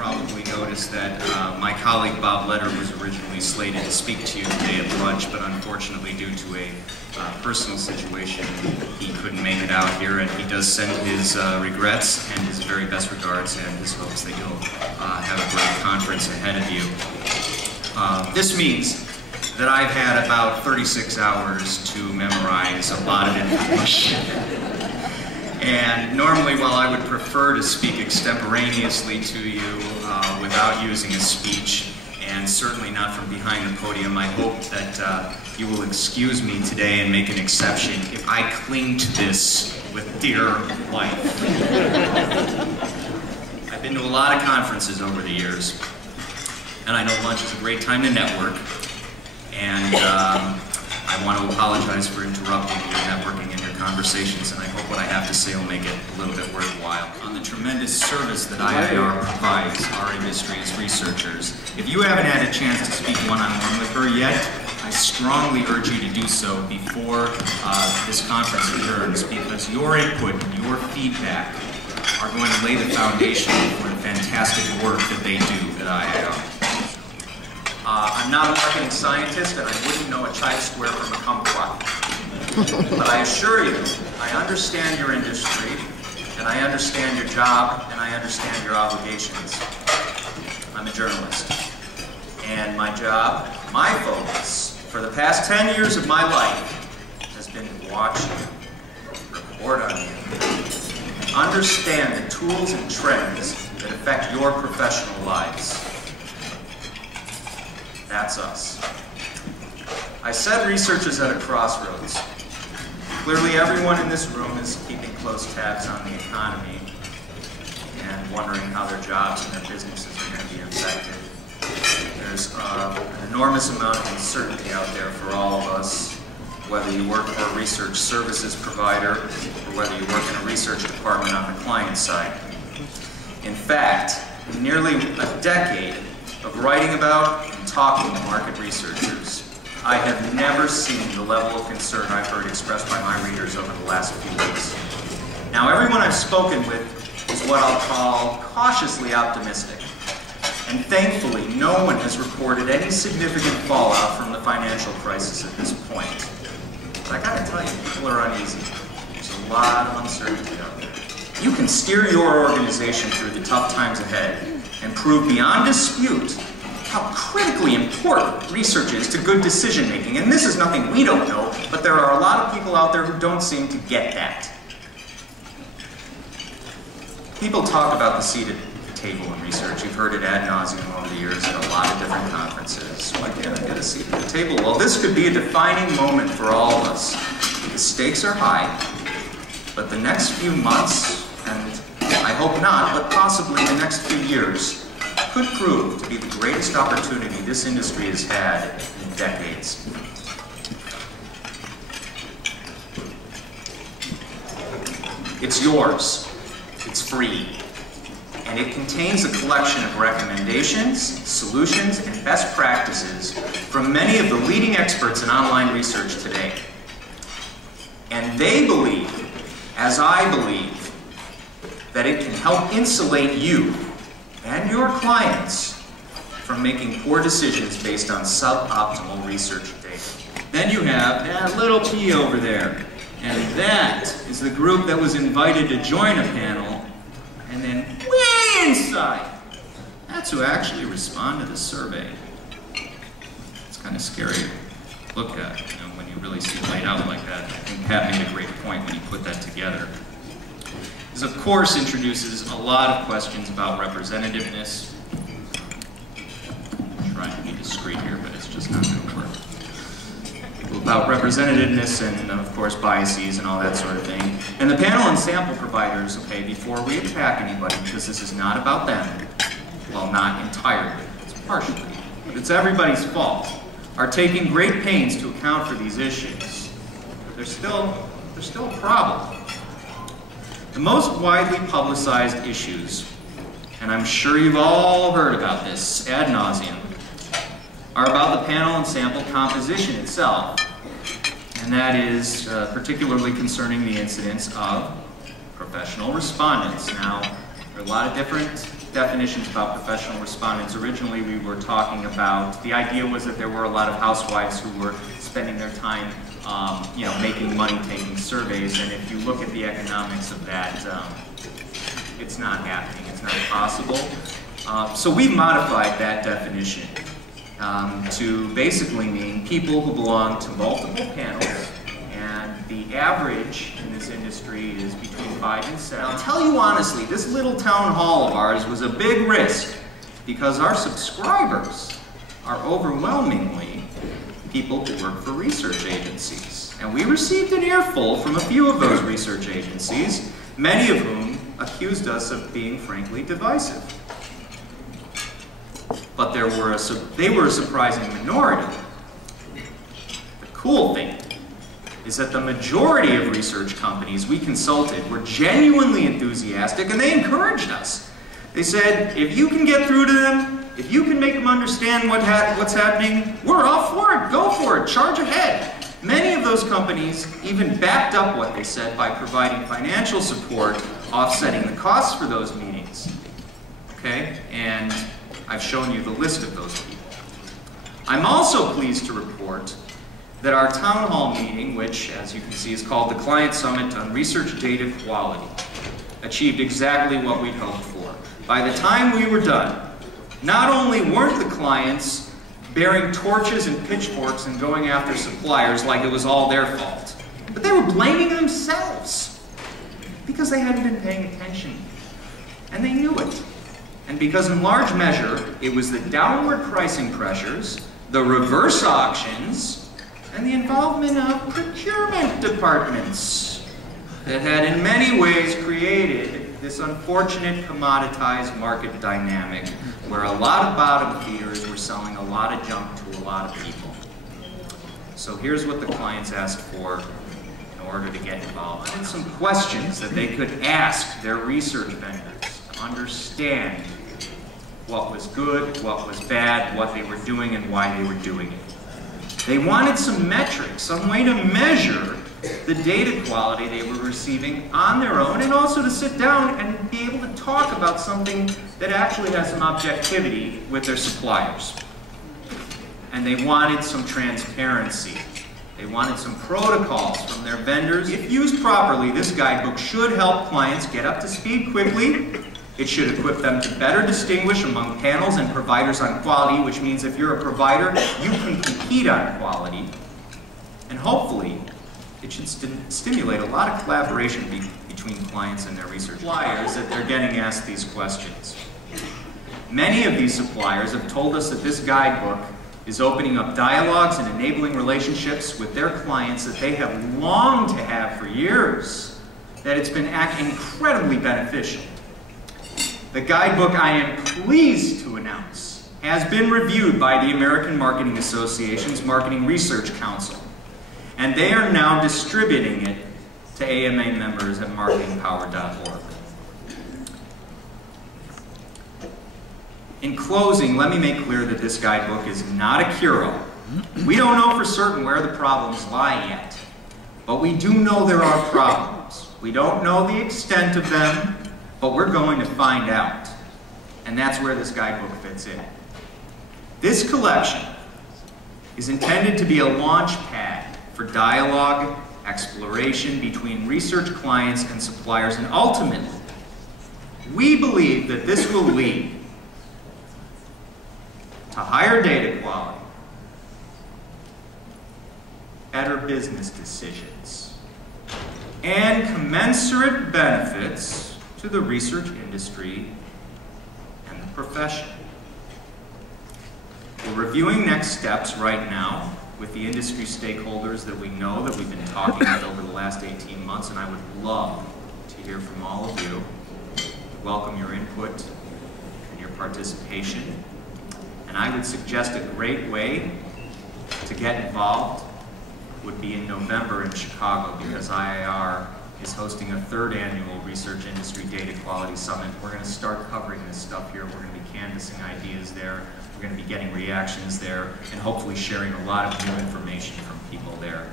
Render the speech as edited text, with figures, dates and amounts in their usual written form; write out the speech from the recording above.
probably noticed that my colleague Bob Leder was originally slated to speak to you today at lunch, but unfortunately due to a personal situation, he couldn't make it out here, and he does send his regrets and his very best regards and his hopes that you'll have a great conference ahead of you. This means that I've had about 36 hours to memorize a lot of information. And normally, while I would prefer to speak extemporaneously to you without using a speech, and certainly not from behind the podium, I hope that you will excuse me today and make an exception if I cling to this with dear life. I've been to a lot of conferences over the years, and I know lunch is a great time to network, and I want to apologize for interrupting your networking and your conversations, and I hope what I have to say will make it a little bit worthwhile. On the tremendous service that IIR provides our industry as researchers. If you haven't had a chance to speak one-on-one with her yet, I strongly urge you to do so before this conference adjourns, because your input and your feedback are going to lay the foundation for the fantastic work that they do at IIR. I'm not a marketing scientist, and I wouldn't know a chi-square from a kumquat. But I assure you, I understand your industry, and I understand your job, and I understand your obligations. I'm a journalist. And my job, my focus, for the past 10 years of my life, has been to watch you, report on you, understand the tools and trends that affect your professional lives. That's us. I said research is at a crossroads. Clearly everyone in this room is keeping close tabs on the economy and wondering how their jobs and their businesses are going to be affected. There's an enormous amount of uncertainty out there for all of us, whether you work for a research services provider or whether you work in a research department on the client side. In fact, in nearly a decade of writing about and talking to market researchers, I have never seen the level of concern I've heard expressed by my readers over the last few weeks. Now, everyone I've spoken with is what I'll call cautiously optimistic. And thankfully, no one has reported any significant fallout from the financial crisis at this point. But I gotta tell you, people are uneasy. There's a lot of uncertainty out there. You can steer your organization through the tough times ahead and prove beyond dispute how critically important research is to good decision making. And this is nothing we don't know, but there are a lot of people out there who don't seem to get that. People talk about the seat at the table in research. You've heard it ad nauseum over the years at a lot of different conferences. Why can't I get a seat at the table? Well, this could be a defining moment for all of us. The stakes are high, but the next few months, and I hope not, but possibly the next few years, could prove to be the greatest opportunity this industry has had in decades. It's yours. It's free. And it contains a collection of recommendations, solutions, and best practices from many of the leading experts in online research today. And they believe, as I believe, that it can help insulate you and your clients from making poor decisions based on suboptimal research data. Then you have that little P over there, and that is the group that was invited to join a panel, and then way inside, that's who actually responded to the survey. It's kind of scary to look at, you know, when you really see it laid out like that. I think Pat made a great point when he put that together. This, of course, introduces a lot of questions about representativeness. I'm trying to be discreet here, but it's just not going to work. About representativeness and, of course, biases and all that sort of thing. And the panel and sample providers, okay, before we attack anybody, because this is not about them, well, not entirely, it's partially, but it's everybody's fault, are taking great pains to account for these issues. But there's still a problem. The most widely publicized issues, and I'm sure you've all heard about this ad nauseum, are about the panel and sample composition itself, and that is particularly concerning the incidence of professional respondents. Now, there are a lot of different definitions about professional respondents. Originally we were talking about, the idea was that there were a lot of housewives who were spending their time making money taking surveys, and if you look at the economics of that, it's not happening, it's not possible. So we modified that definition to basically mean people who belong to multiple panels, and the average in this industry is between 5 and 7. I'll tell you honestly, this little town hall of ours was a big risk because our subscribers are overwhelmingly people who work for research agencies. And we received an earful from a few of those research agencies, many of whom accused us of being frankly divisive. But they were a surprising minority. The cool thing is that the majority of research companies we consulted were genuinely enthusiastic, and they encouraged us. They said, if you can get through to them, if you can make them understand what's happening, we're all for it, go for it, charge ahead. Many of those companies even backed up what they said by providing financial support, offsetting the costs for those meetings. Okay, and I've shown you the list of those people. I'm also pleased to report that our town hall meeting, which, as you can see, is called the Client Summit on Research Data Quality, achieved exactly what we'd hoped for. By the time we were done, not only weren't the clients bearing torches and pitchforks and going after suppliers like it was all their fault, but they were blaming themselves because they hadn't been paying attention, and they knew it. And because in large measure, it was the downward pricing pressures, the reverse auctions, and the involvement of procurement departments that had in many ways created this unfortunate commoditized market dynamic where a lot of bottom feeders were selling a lot of junk to a lot of people. So here's what the clients asked for in order to get involved. And some questions that they could ask their research vendors to understand what was good, what was bad, what they were doing, and why they were doing it. They wanted some metrics, some way to measure the data quality they were receiving on their own, and also to sit down and be able to talk about something that actually has some objectivity with their suppliers. And they wanted some transparency. They wanted some protocols from their vendors. If used properly, this guidebook should help clients get up to speed quickly. It should equip them to better distinguish among panels and providers on quality, which means if you're a provider, you can compete on quality. And hopefully, it should stimulate a lot of collaboration between clients and their research suppliers that they're getting asked these questions. Many of these suppliers have told us that this guidebook is opening up dialogues and enabling relationships with their clients that they have longed to have for years, that it's been incredibly beneficial. The guidebook, I am pleased to announce, has been reviewed by the American Marketing Association's Marketing Research Council, and they are now distributing it to AMA members at marketingpower.org. In closing, let me make clear that this guidebook is not a cure-all. We don't know for certain where the problems lie yet, but we do know there are problems. We don't know the extent of them, but we're going to find out. And that's where this guidebook fits in. This collection is intended to be a launch pad for dialogue, exploration between research clients and suppliers, and ultimately, we believe that this will lead to higher data quality, better business decisions, and commensurate benefits to the research industry and the profession. We're reviewing next steps right now with the industry stakeholders that we know that we've been talking with over the last 18 months, and I would love to hear from all of you. Welcome your input and your participation. And I would suggest a great way to get involved would be in November in Chicago, because IIR is hosting a third annual Research Industry Data Quality Summit. We're going to start covering this stuff here. We're going to be canvassing ideas there. We're going to be getting reactions there, and hopefully sharing a lot of new information from people there.